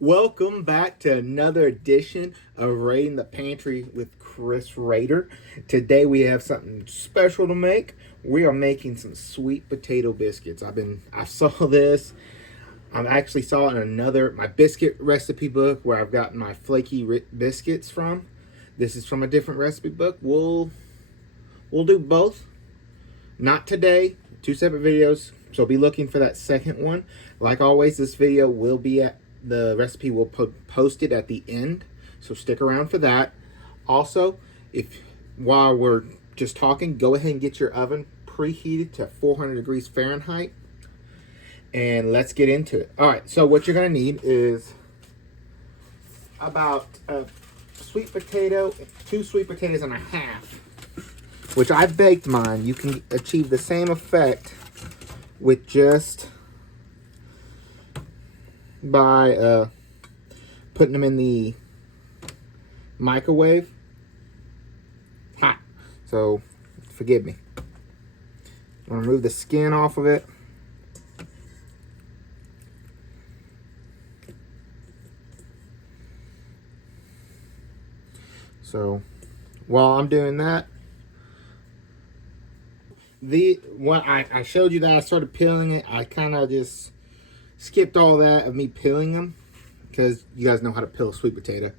Welcome back to another edition of Raiding the Pantry with Chris Rader. Today we have something special to make. We are making some sweet potato biscuits. I saw this. I actually saw it in my biscuit recipe book where I've gotten my flaky biscuits from. This is from a different recipe book. We'll do both. Not today. Two separate videos. So be looking for that second one. Like always, this video will be at the recipe will post it at the end, so stick around for that. Also, if while we're just talking, go ahead and get your oven preheated to 400 degrees Fahrenheit, and let's get into it. All right, so what you're gonna need is about a sweet potato, 2 sweet potatoes and a half, which I baked mine. You can achieve the same effect with just by putting them in the microwave hot. So forgive me. I'm gonna remove the skin off of it. So while I'm doing that, I showed you that I started peeling it. I kind of just skipped all that of me peeling them because you guys know how to peel a sweet potato.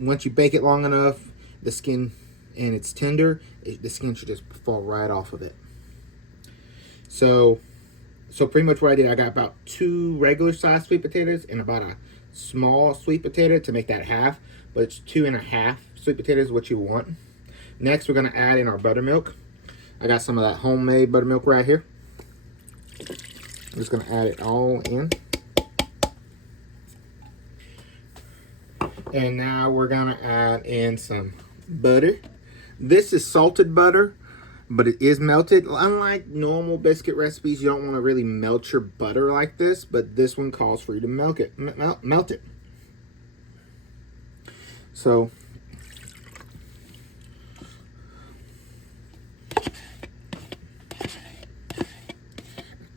Once you bake it long enough, the skin and it's tender, the skin should just fall right off of it. So pretty much what I did, I got about 2 regular sized sweet potatoes and about a small sweet potato to make that half, but it's 2.5 sweet potatoes what you want. Next, we're gonna add in our buttermilk. I got some of that homemade buttermilk right here. I'm just going to add it all in. And now we're going to add in some butter. This is salted butter, but it is melted. Unlike normal biscuit recipes, you don't want to really melt your butter like this, but this one calls for you to melt it. So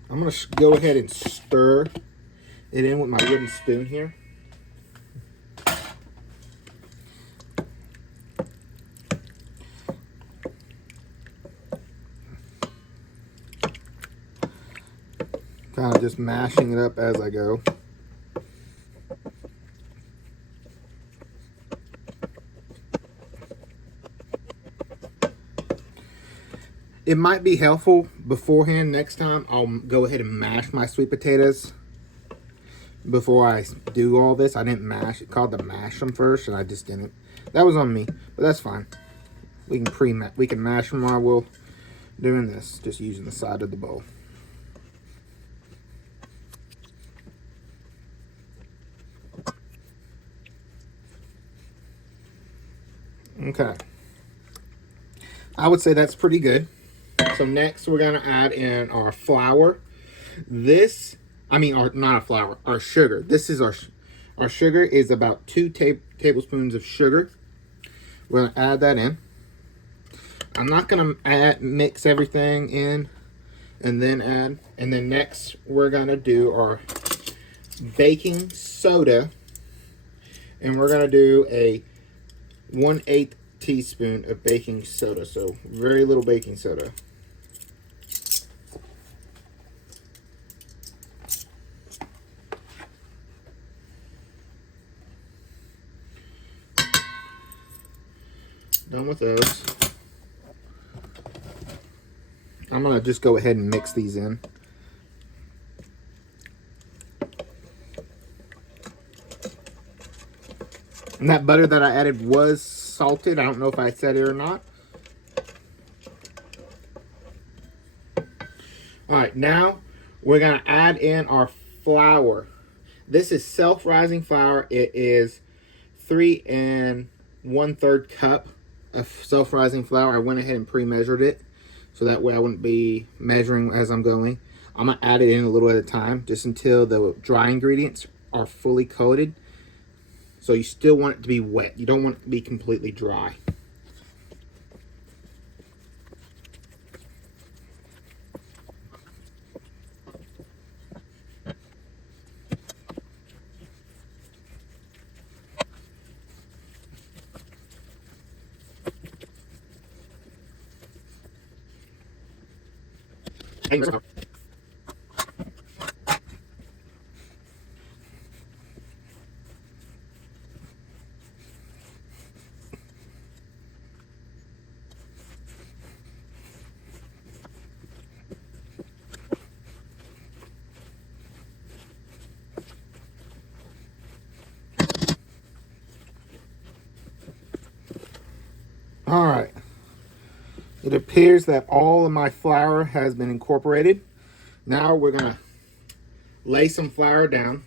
I'm going to go ahead and stir it in with my wooden spoon here. Kind of just mashing it up as I go. It might be helpful beforehand. Next time, I'll go ahead and mash my sweet potatoes before I do all this. I didn't mash. It called to mash them first, and I just didn't. That was on me, but that's fine. We can mash them while we're doing this, just using the side of the bowl. Okay. I would say that's pretty good. So next we're gonna add in our flour. Not a flour, our sugar. This is our sugar is about 2 tablespoons of sugar. We're gonna add that in. I'm not gonna mix everything in and then add. And then next we're gonna do our baking soda, and we're gonna do a 1/8 teaspoon of baking soda. So very little baking soda. Done with those. I'm gonna just go ahead and mix these in. And that butter that I added was salted. I don't know if I said it or not. All right, now we're gonna add in our flour. This is self-rising flour. It is 3 1/3 cup of self-rising flour. I went ahead and pre-measured it, so that way I wouldn't be measuring as I'm going. I'm gonna add it in a little at a time, just until the dry ingredients are fully coated. So you still want it to be wet. You don't want it to be completely dry. All right. It appears that all of my flour has been incorporated. Now we're gonna lay some flour down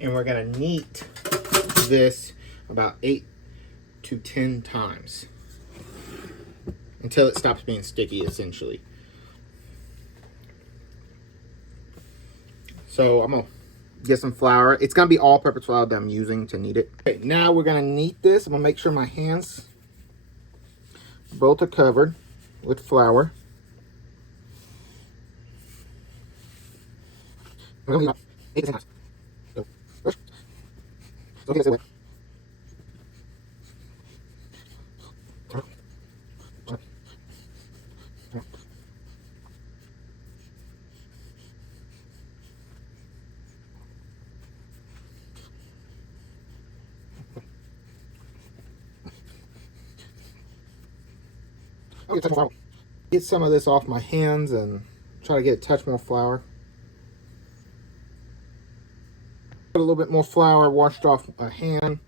and we're gonna knead this about 8 to 10 times until it stops being sticky, essentially. So I'm gonna get some flour. It's gonna be all-purpose flour that I'm using to knead it. Okay, now we're gonna knead this. I'm gonna make sure my hands both are covered with flour. Okay, get some of this off my hands and try to get a touch more flour. Put a little bit more flour washed off my hand.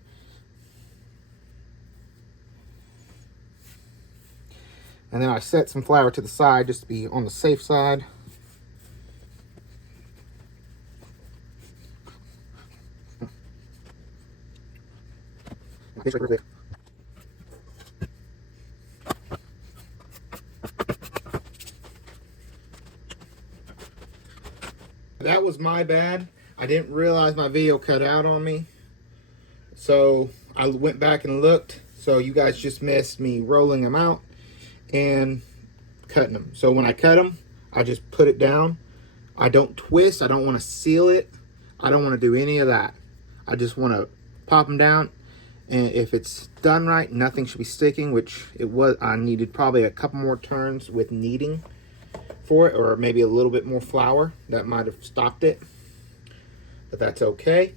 And then I set some flour to the side just to be on the safe side. That was my bad. I didn't realize my video cut out on me. So I went back and looked. So you guys just missed me rolling them out and cutting them. So when I cut them, I just put it down. I don't twist. I don't want to seal it. I don't want to do any of that. I just want to pop them down. And if it's done right, nothing should be sticking, which it was. I needed probably a couple more turns with kneading for it, or maybe a little bit more flour. That might have stopped it, but that's okay.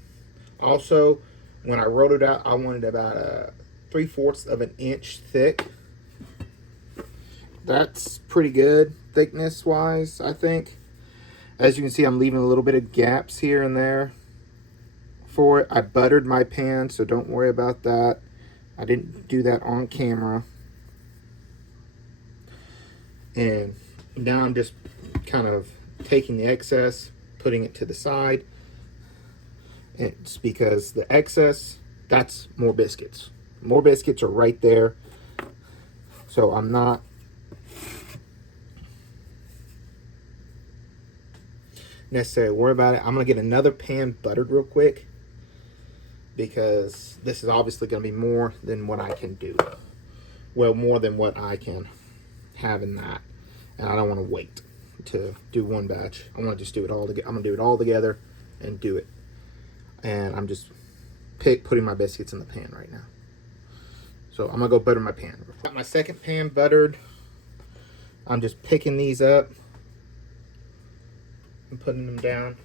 Also, when I rolled it out, I wanted about a 3/4 of an inch thick. That's pretty good thickness wise, I think. As you can see, I'm leaving a little bit of gaps here and there for it. I buttered my pan, so don't worry about that. I didn't do that on camera. And now I'm just kind of taking the excess, putting it to the side. It's because the excess, that's more biscuits. More biscuits are right there. So I'm not necessarily worried about it. I'm going to get another pan buttered real quick, because this is obviously going to be more than what I can do. Well, more than what I can have in that. And I don't want to wait to do one batch. I want to just do it all together. I'm going to do it all together and do it. And I'm just putting my biscuits in the pan right now. So I'm going to go butter my pan. Got my second pan buttered. I'm just picking these up and putting them down.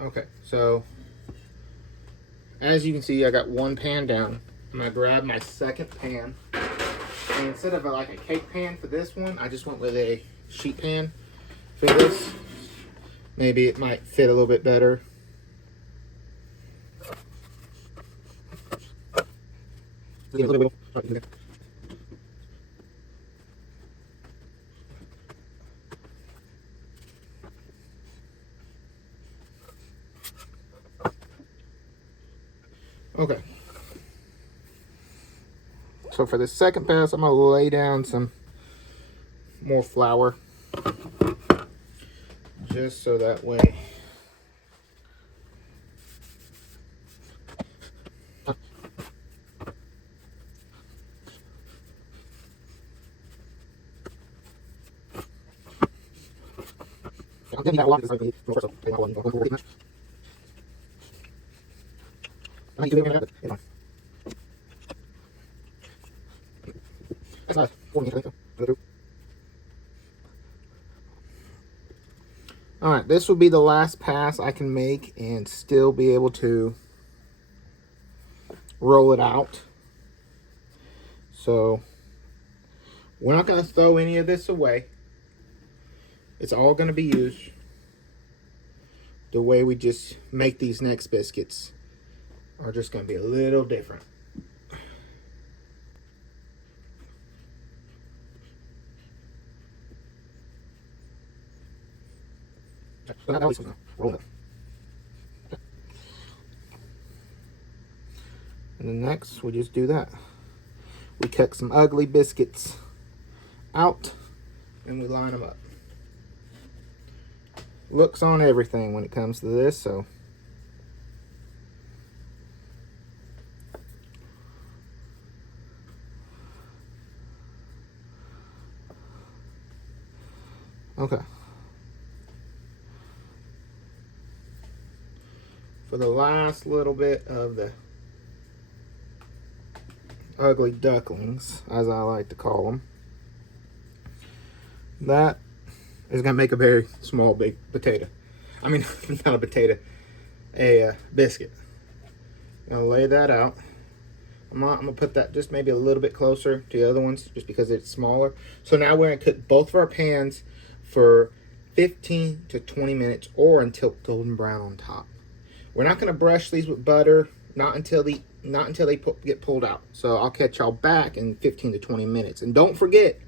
Okay, so as you can see, I got one pan down. I'm gonna grab my second pan, and instead of like a cake pan for this one, I just went with a sheet pan for this. Maybe it might fit a little bit better. Okay. So for the second pass, I'm going to lay down some more flour. Just so that way. It's fine. That's nice. 4 minutes, I think so. All right, this will be the last pass I can make and still be able to roll it out. So we're not going to throw any of this away. It's all going to be used the way we just make these next biscuits are just going to be a little different. Roll it. And then next, we just do that. We cut some ugly biscuits out and we line them up. Looks on everything when it comes to this, so. Okay. For the last little bit of the ugly ducklings, as I like to call them, that is going to make a very small, big potato. I mean, not a potato, a biscuit. I'm going to lay that out. I'm going to put that just maybe a little bit closer to the other ones, just because it's smaller. So now we're going to cook both of our pans for 15 to 20 minutes or until golden brown on top. We're not going to brush these with butter, not until they get pulled out. So I'll catch y'all back in 15 to 20 minutes. And don't forget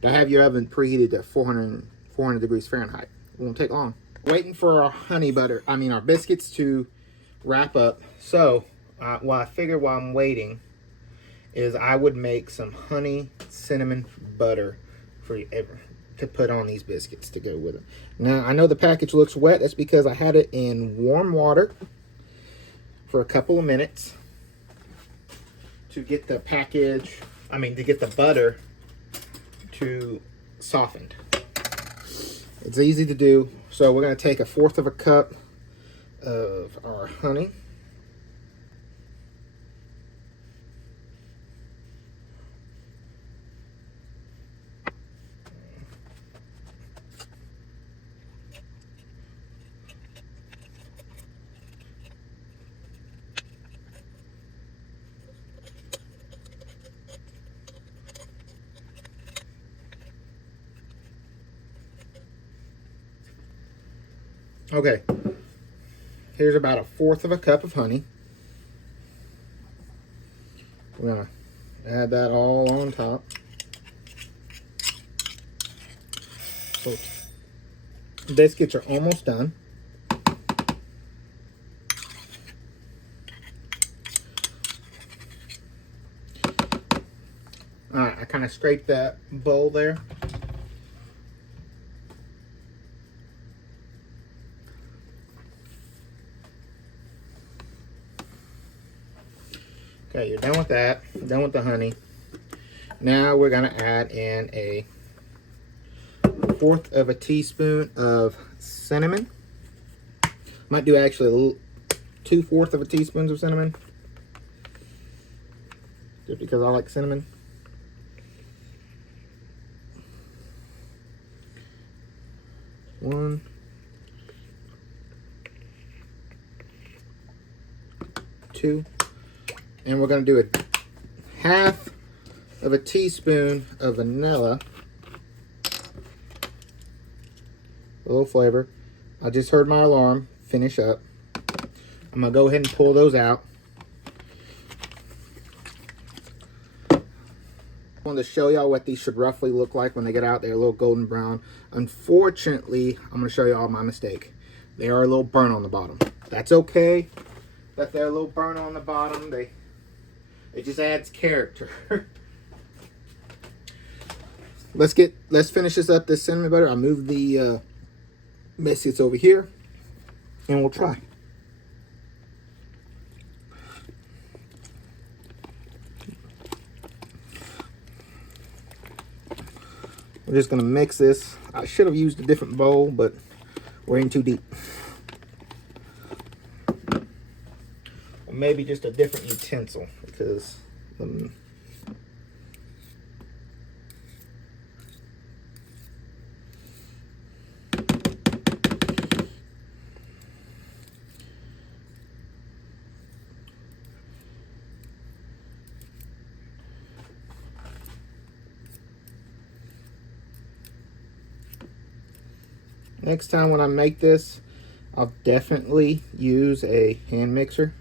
to have your oven preheated to 400 degrees Fahrenheit. It won't take long. Waiting for our biscuits to wrap up. So what I figured while I'm waiting is I would make some honey cinnamon butter for you to put on these biscuits to go with them. Now, I know the package looks wet. That's because I had it in warm water for a couple of minutes to get the to get the butter to softened. It's easy to do. So we're going to take 1/4 cup of our honey. Okay, here's about 1/4 cup of honey. We're gonna add that all on top. So biscuits are almost done. All right, I kind of scraped that bowl there. Okay, you're done with that. Done with the honey. Now we're gonna add in 1/4 teaspoon of cinnamon. Might do actually 2/4 teaspoons of cinnamon, just because I like cinnamon. One, two. And we're going to do 1/2 teaspoon of vanilla. A little flavor. I just heard my alarm finish up. I'm going to go ahead and pull those out. I wanted to show y'all what these should roughly look like when they get out. They're a little golden brown. Unfortunately, I'm going to show y'all my mistake. They are a little burnt on the bottom. That's okay that they're a little burnt on the bottom. It just adds character. Let's finish this up, this cinnamon butter. I'll move the biscuits over here and we'll try. We're just gonna mix this. I should have used a different bowl, but we're in too deep. or maybe just a different utensil, because next time when I make this, I'll definitely use a hand mixer.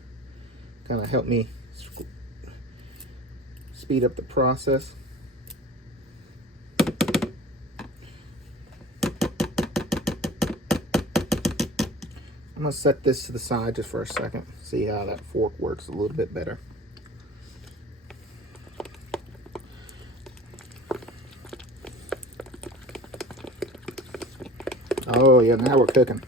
Kind of help me speed up the process. I'm gonna set this to the side just for a second, see how that fork works a little bit better. Oh yeah, now we're cooking.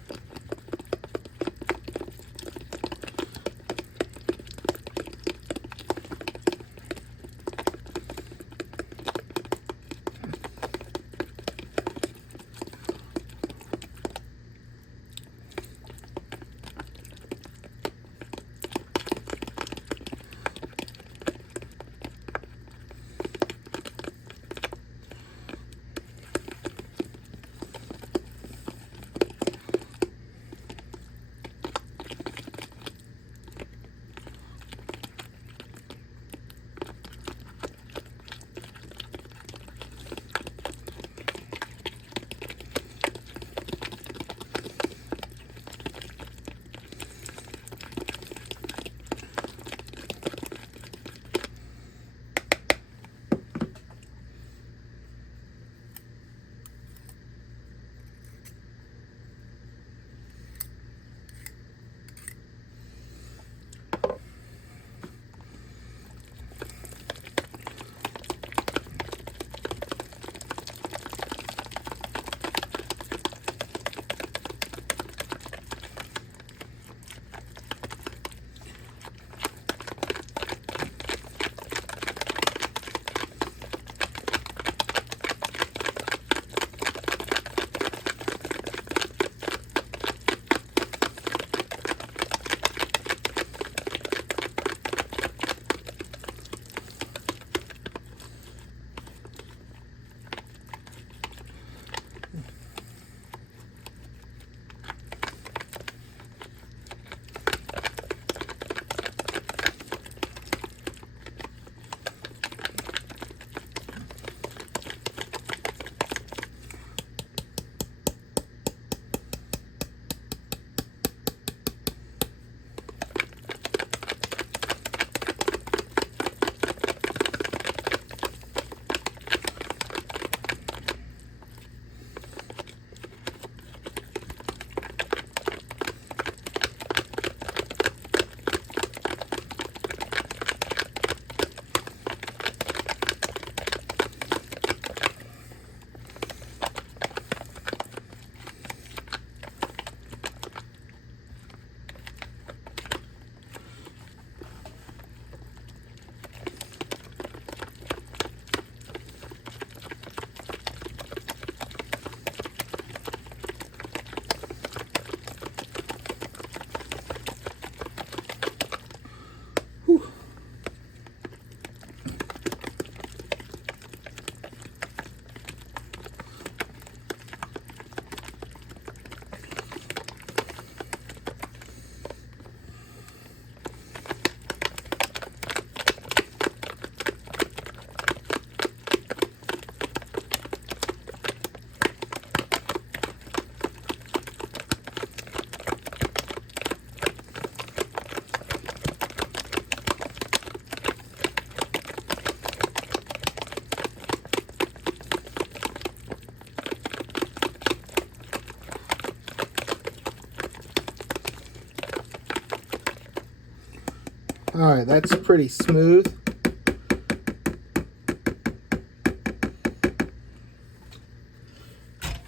All right, that's pretty smooth.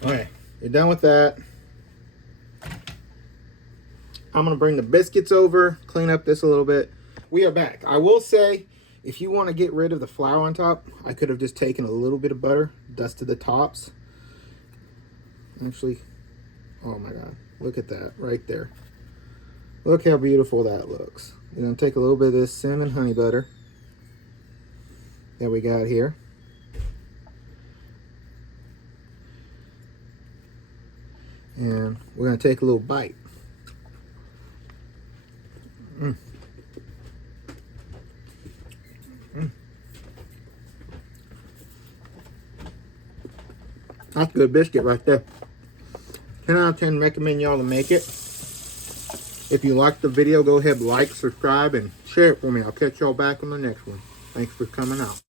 All right, you're done with that. I'm gonna bring the biscuits over, clean up this a little bit. We are back. I will say, if you want to get rid of the flour on top, I could have just taken a little bit of butter, dusted the tops. Actually, oh my God, look at that right there. Look how beautiful that looks. We're going to take a little bit of this cinnamon honey butter that we got here. And we're going to take a little bite. That's a good biscuit right there. 10 out of 10, recommend y'all to make it. If you liked the video, go ahead, like, subscribe, and share it for me. I'll catch y'all back on the next one. Thanks for coming out.